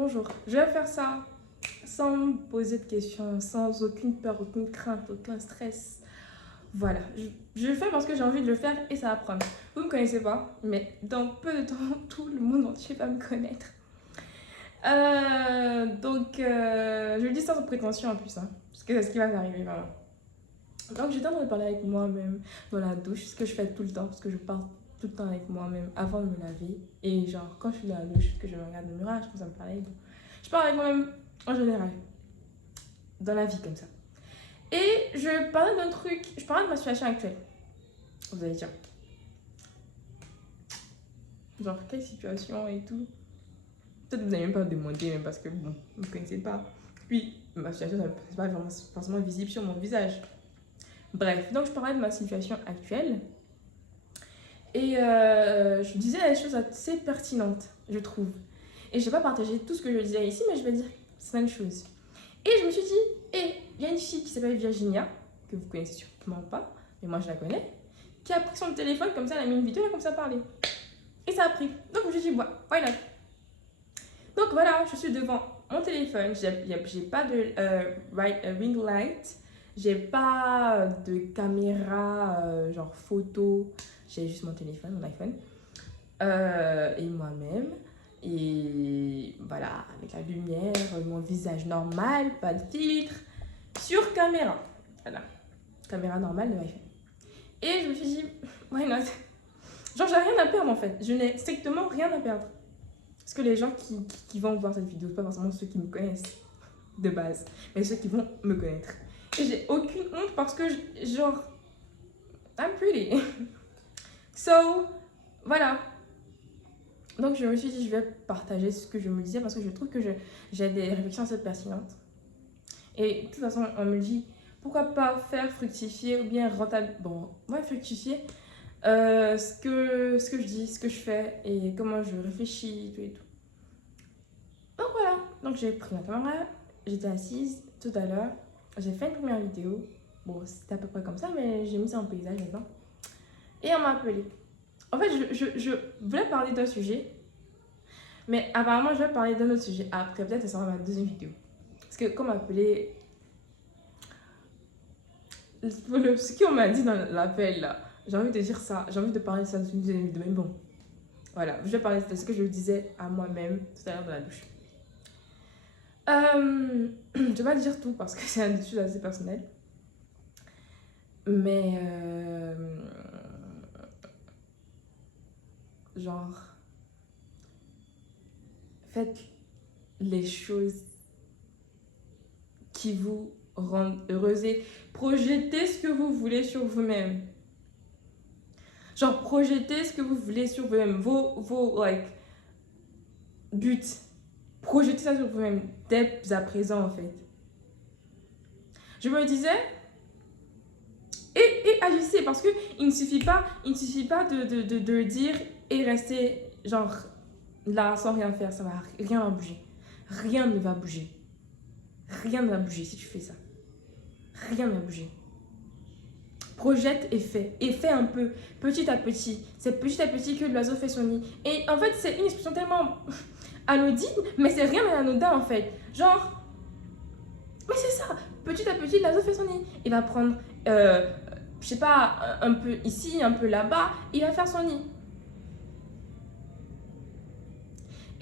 bonjour, je vais faire ça sans me poser de questions, sans aucune peur, aucune crainte, aucun stress. Voilà, je le fais parce que j'ai envie de le faire et ça va prendre. Vous ne me connaissez pas, mais dans peu de temps, tout le monde entier va me connaître. Je le dis sans prétention en plus, hein, parce que c'est ce qui va m'arriver vraiment. Donc j'étais en train de parler avec moi-même dans la douche, ce que je fais tout le temps, parce que je parle tout le temps avec moi-même avant de me laver. Et genre, quand je suis dans la douche, que je me regarde dans le miroir, je commence à me parler. Bon. Je parle avec moi-même en général, dans la vie comme ça. Et je parlais d'un truc, je parlais de ma situation actuelle. Vous allez dire, genre, quelle situation et tout. Peut-être que vous n'allez même pas me demander, même parce que bon, vous ne me connaissez pas. Puis, ma situation n'est pas vraiment forcément visible sur mon visage. Bref, donc je parlais de ma situation actuelle. Et je disais des choses assez pertinentes, je trouve. Et je ne vais pas partager tout ce que je disais ici, mais je vais dire certaines choses. Et je me suis dit, il y a une fille qui s'appelle Virginia, que vous connaissez sûrement pas, mais moi je la connais, qui a pris son téléphone comme ça, elle a mis une vidéo, elle a commencé à parler. Et ça a pris. Donc je me suis dit, why not? Donc voilà, je suis devant mon téléphone, j'ai pas de ring light, j'ai pas de caméra genre photo, j'ai juste mon téléphone, mon iPhone, et moi-même. Et voilà, avec la lumière, mon visage normal, pas de filtre, sur caméra. Voilà, caméra normale de l'iPhone. Et je me suis dit, why not? Genre, j'ai rien à perdre en fait. Je n'ai strictement rien à perdre. Parce que les gens qui vont voir cette vidéo, pas forcément ceux qui me connaissent de base, mais ceux qui vont me connaître. Et j'ai aucune honte parce que, genre, I'm pretty. So, voilà. Donc je me suis dit, je vais partager ce que je me disais parce que je trouve que j'ai des réflexions assez pertinentes. Et de toute façon, on me dit, pourquoi pas faire fructifier ou bien rentable. Bon, moi, fructifier ce que je dis, ce que je fais et comment je réfléchis, tout et tout. Donc voilà, donc j'ai pris ma caméra, j'étais assise tout à l'heure, j'ai fait une première vidéo. Bon, c'était à peu près comme ça, mais j'ai mis ça en paysage maintenant. Et on m'a appelé. En fait, je voulais parler d'un sujet, mais apparemment, je vais parler d'un autre sujet après. Peut-être que ça sera ma deuxième vidéo. Parce que, comme appelé, ce qu'on m'a dit dans l'appel là, j'ai envie de dire ça, j'ai envie de parler de ça dans une deuxième vidéo, mais bon, voilà, je vais parler de ce que je disais à moi-même tout à l'heure dans la douche. Je vais pas dire tout parce que c'est un étude assez personnel, mais genre, faites les choses qui vous rendent heureuse et projetez ce que vous voulez sur vous-même. Genre, projetez ce que vous voulez sur vous-même, vos buts. Projetez ça sur vous-même dès à présent, en fait. Je me disais, et agissez, parce qu'il ne suffit pas de dire et rester, genre, là, sans rien faire, ça va, rien va bouger. Rien ne va bouger. Rien ne va bouger si tu fais ça. Rien ne va bouger. Projette et fais. Et fais un peu, petit à petit. C'est petit à petit que l'oiseau fait son nid. Et en fait, c'est une expression tellement anodine, mais c'est rien d'anodin en fait. Genre, mais c'est ça. Petit à petit, l'oiseau fait son nid. Il va prendre, je sais pas, un peu ici, un peu là-bas. Il va faire son nid.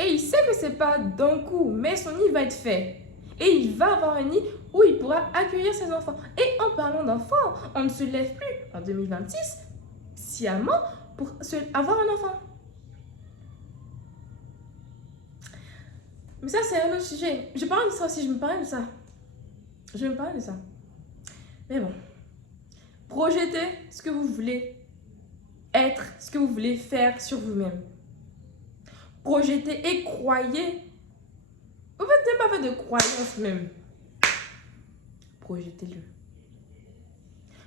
Et il sait que c'est pas d'un coup, mais son nid va être fait. Et il va avoir un nid où il pourra accueillir ses enfants. Et en parlant d'enfants, on ne se lève plus en 2026 sciemment pour avoir un enfant. Mais ça, c'est un autre sujet. Je parle de ça aussi, je me parlais de ça. Je me parlais de ça. Mais bon. Projetez ce que vous voulez être, ce que vous voulez faire sur vous-même. Projetez et croyez. En fait, c'est pas fait de croyance même. Projetez-le.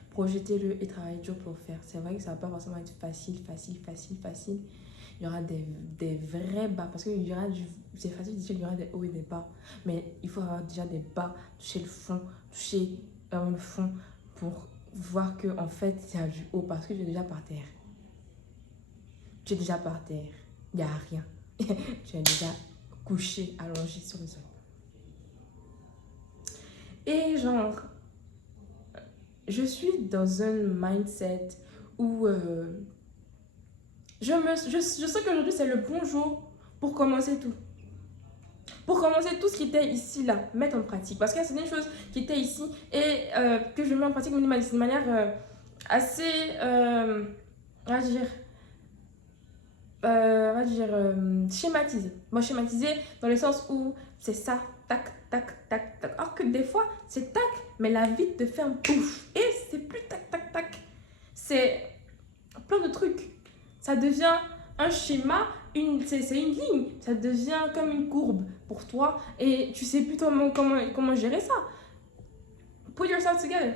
Projetez-le et travaillez dur pour le faire. C'est vrai que ça va pas forcément être facile. Il y aura des vrais bas. Parce que c'est facile de dire qu'il y aura des hauts et des bas. Mais il faut avoir déjà des bas, toucher le fond, toucher le fond pour voir que en fait, il y a du haut. Parce que tu es déjà par terre. Tu es déjà par terre. Il n'y a rien. Tu es déjà couché, allongé sur le sol. Et genre, je suis dans un mindset où je sens qu'aujourd'hui c'est le bon jour pour commencer tout. Pour commencer tout ce qui était ici, là, mettre en pratique. Parce qu'il y a certaines choses qui étaient ici et que je mets en pratique d'une manière assez, on va dire schématisée. Moi, schématisée dans le sens où c'est ça, tac, tac, tac, tac. Alors que des fois, c'est tac, mais la vie te fait un pouf. Et c'est plus tac, tac, tac. C'est plein de trucs. Ça devient un schéma, c'est une ligne. Ça devient comme une courbe pour toi et tu sais plus comment gérer ça. Put yourself together.